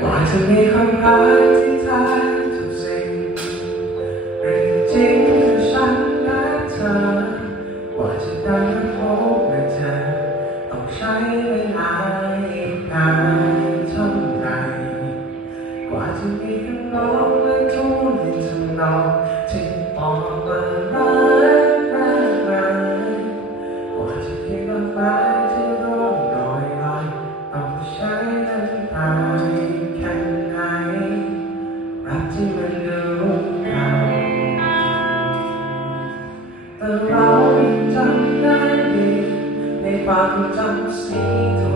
กว่าจะมีคนรักที่แท้ทุกสิ่งเรื่องจริงคือฉันและเธอกว่าจะได้พบและเจอต้องใช้เวลาอีกนานเท่าไหร่กว่าจะมีคำร้องและทุ่นทำนองที่บอกว่ารักกว่าจะเพียงดอกไม้ที่ร่วงโรยลอยต้องใช้น้ำตาแค่ไหนรักที่มันดูเก่าแต่เรายังจำได้ดีในความจำสีทุก